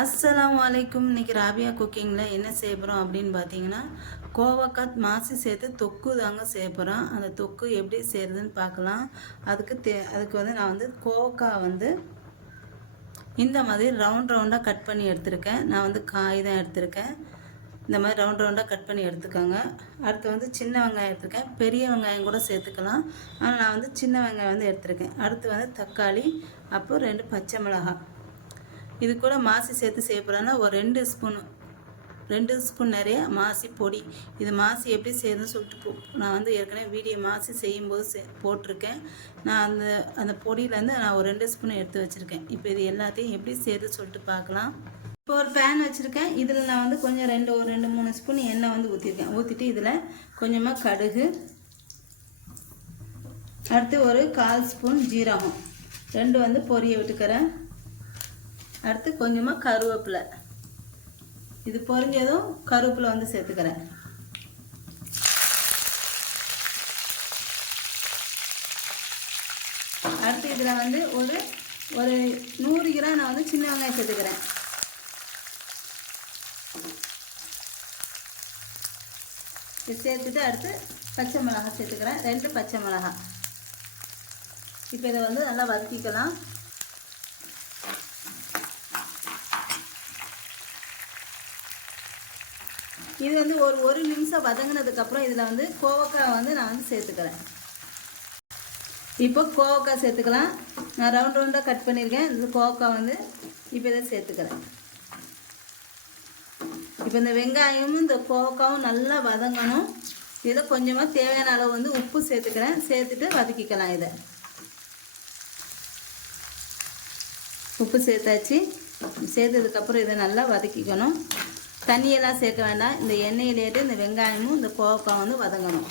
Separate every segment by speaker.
Speaker 1: அஸ்லாம் வலைக்கும் இன்னைக்கு ராபியா குக்கிங்கில் என்ன செய்ய போகிறோம் அப்படின்னு பார்த்தீங்கன்னா கோவக்காய் மாசி சேர்த்து தொக்கு தாங்க செய்ய போகிறோம் அந்த தொக்கு எப்படி செய்கிறதுன்னு பார்க்கலாம் அதுக்கு தே அதுக்கு வந்து நான் வந்து கோவக்காய் வந்து இந்த மாதிரி ரவுண்ட் ரவுண்டாக கட் பண்ணி எடுத்திருக்கேன். நான் வந்து காய் தான் எடுத்திருக்கேன். இந்த மாதிரி ரவுண்ட் ரவுண்டாக கட் பண்ணி எடுத்துக்கோங்க. அடுத்து வந்து சின்ன வெங்காயம் எடுத்திருக்கேன். பெரிய வெங்காயம் கூட சேர்த்துக்கலாம். ஆனால் நான் வந்து சின்ன வெங்காயம் வந்து எடுத்திருக்கேன். அடுத்து வந்து தக்காளி அப்புறம் ரெண்டு பச்சை மிளகாய். இது கூட மாசி சேர்த்து செய்ய போகிறேன்னா ஒரு ரெண்டு ஸ்பூன். ரெண்டு ஸ்பூன் நிறைய மாசி பொடி. இது மாசி எப்படி செய்யறதுன்னு சொல்லிட்டு நான் வந்து ஏற்கனவே வீடியோ மாசி செய்யும்போது செ போட்டிருக்கேன். நான் அந்த அந்த பொடியிலேருந்து நான் ஒரு ரெண்டு ஸ்பூன் எடுத்து வச்சுருக்கேன். இப்போ இது எல்லாத்தையும் எப்படி சேர்த்து சொல்லிட்டு பார்க்கலாம். இப்போ ஒரு பேன் வச்சுருக்கேன். இதில் நான் வந்து கொஞ்சம் ரெண்டு ஒரு ரெண்டு மூணு ஸ்பூன் எண்ணெய் வந்து ஊற்றிருக்கேன் ஊற்றிட்டு இதில் கொஞ்சமாக கடுகு. அடுத்து ஒரு கால் ஸ்பூன் ஜீரகம். ரெண்டு வந்து பொரிய விட்டுக்கிறேன். அடுத்து கொஞ்சமாக கருவேப்பிலை. இது பொரிஞ்சதும் கருவேப்பிலை வந்து சேர்த்துக்கிறேன். அடுத்து இதில் வந்து ஒரு ஒரு நூறு கிராம் நான் வந்து சின்ன வெங்காயம் சேர்த்துக்கிறேன். இது சேர்த்துட்டு அடுத்து பச்சை மிளகாய் சேர்த்துக்கிறேன். ரெண்டு பச்சை மிளகாய். இப்போ இதை வந்து நல்லா வதக்கிக்கலாம். இது வந்து ஒரு ஒரு நிமிஷம் வதங்கினதுக்கப்புறம் இதில் வந்து கோவக்காய் வந்து நான் வந்து சேர்த்துக்கிறேன். இப்போ கோவக்காய் சேர்த்துக்கலாம். நான் ரவுண்ட் ரவுண்டாக கட் பண்ணியிருக்கேன். இந்த கோவக்காய் வந்து இப்போ இதை சேர்த்துக்கிறேன். இப்போ இந்த வெங்காயமும் இந்த கோவக்காவும் நல்லா வதங்கணும். இதை கொஞ்சமாக தேவையான அளவு வந்து உப்பு சேர்த்துக்கிறேன். சேர்த்துட்டு வதக்கிக்கலாம் இதை. உப்பு சேர்த்தாச்சு. சேர்த்ததுக்கப்புறம் இதை நல்லா வதக்கிக்கணும். தண்ணியெல்லாம் சேர்க்க வேண்டாம். இந்த எண்ணெயிலேட்டு இந்த வெங்காயமும் இந்த கோவக்காய் வந்து வதங்கணும்.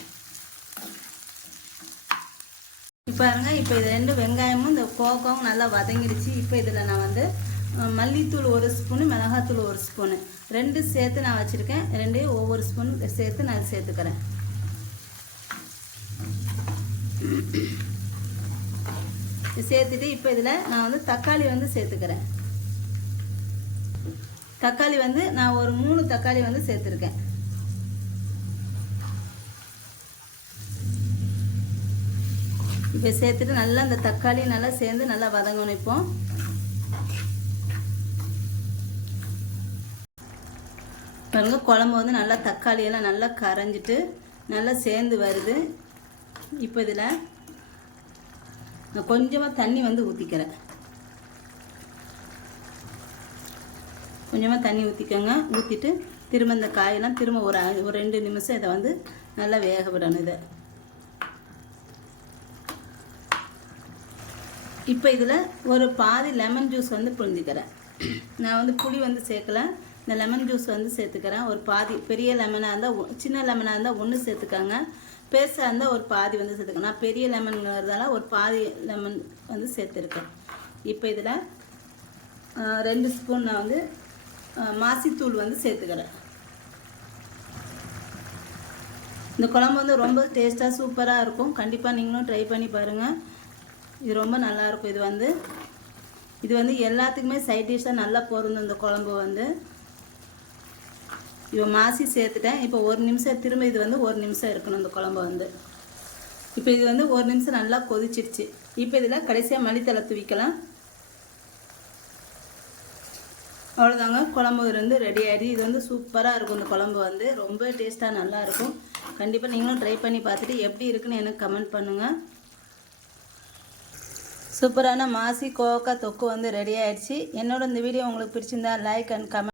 Speaker 1: இப்போ பாருங்க இப்போ இது ரெண்டு வெங்காயமும் இந்த கோவக்காவும் நல்லா வதங்கிடுச்சு. இப்போ இதில் நான் வந்து மல்லித்தூள் ஒரு ஸ்பூனு மிளகாத்தூள் ஒரு ஸ்பூனு. ரெண்டு சேர்த்து நான் வச்சுருக்கேன். ரெண்டையும் ஒவ்வொரு ஸ்பூன் சேர்த்து நான் சேர்த்துக்கிறேன். சேர்த்துட்டு இப்போ இதில் நான் வந்து தக்காளி வந்து சேர்த்துக்கிறேன். தக்காளி வந்து நான் ஒரு மூணு தக்காளி வந்து சேர்த்துருக்கேன். இப்போ சேர்த்துட்டு நல்லா அந்த தக்காளி நல்லா சேர்ந்து நல்லா வதங்கணும் இப்போ. பாருங்க குழம்பு வந்து நல்லா தக்காளியெல்லாம் நல்லா கரைஞ்சிட்டு நல்லா சேர்ந்து வருது. இப்போ இதில் நான் கொஞ்சமாக தண்ணி வந்து ஊற்றிக்கிறேன் கொஞ்சமாக தண்ணி ஊற்றிக்கோங்க ஊற்றிட்டு திரும்ப இந்த காயெல்லாம் திரும்ப ஒரு ஒரு ரெண்டு நிமிஷம் இதை வந்து நல்லா வேக விடணும் இதை. இப்போ இதில் ஒரு பாதி லெமன் ஜூஸ் வந்து புழிஞ்சிக்கிறேன் நான் வந்து புளி வந்து சேர்க்கல. இந்த லெமன் ஜூஸ் வந்து சேர்த்துக்கிறேன். ஒரு பாதி பெரிய லெமனாக இருந்தால் சின்ன லெமனாக இருந்தால் ஒன்று சேர்த்துக்காங்க. பெருசாக இருந்தால் ஒரு பாதி வந்து சேர்த்துக்கணும் நான் பெரிய லெமன்ங்கிறதால ஒரு பாதி லெமன் வந்து சேர்த்துருக்கேன். இப்போ இதில் ரெண்டு ஸ்பூன் நான் வந்து மாசித்தூள் வந்து சேர்த்துக்கிறேன். இந்த குழம்பு வந்து ரொம்ப டேஸ்ட்டாக சூப்பராக இருக்கும். கண்டிப்பாக நீங்களும் ட்ரை பண்ணி பாருங்கள் இது ரொம்ப நல்லா இருக்கும். இது வந்து இது வந்து எல்லாத்துக்குமே சைட் டிஷ்ஷாக நல்லா பொருந்தும் இந்த குழம்பு வந்து. இப்போ மாசி சேர்த்துட்டேன். இப்போ ஒரு நிமிஷம் திரும்ப இது வந்து ஒரு நிமிஷம் இருக்கணும் இந்த குழம்பு வந்து. இப்போ இது வந்து ஒரு நிமிஷம் நல்லா கொதிச்சிருச்சு. இப்போ இதில் கடைசியாக மல்லித்தலை துவிக்கலாம். அவ்வளோதாங்க குழம்பு வந்து ரெடி ஆகிடுது இது வந்து சூப்பராக இருக்கும். இந்த குழம்பு வந்து ரொம்ப டேஸ்ட்டாக நல்லாயிருக்கும் கண்டிப்பாக நீங்களும் ட்ரை பண்ணி பார்த்துட்டு எப்படி இருக்குன்னு எனக்கு கமெண்ட் பண்ணுங்கள் சூப்பரான மாசி கோவக்காய் தொக்கு வந்து ரெடி ஆயிடுச்சு. என்னோட இந்த வீடியோ உங்களுக்கு பிடிச்சிருந்தா லைக் அண்ட் கமெண்ட்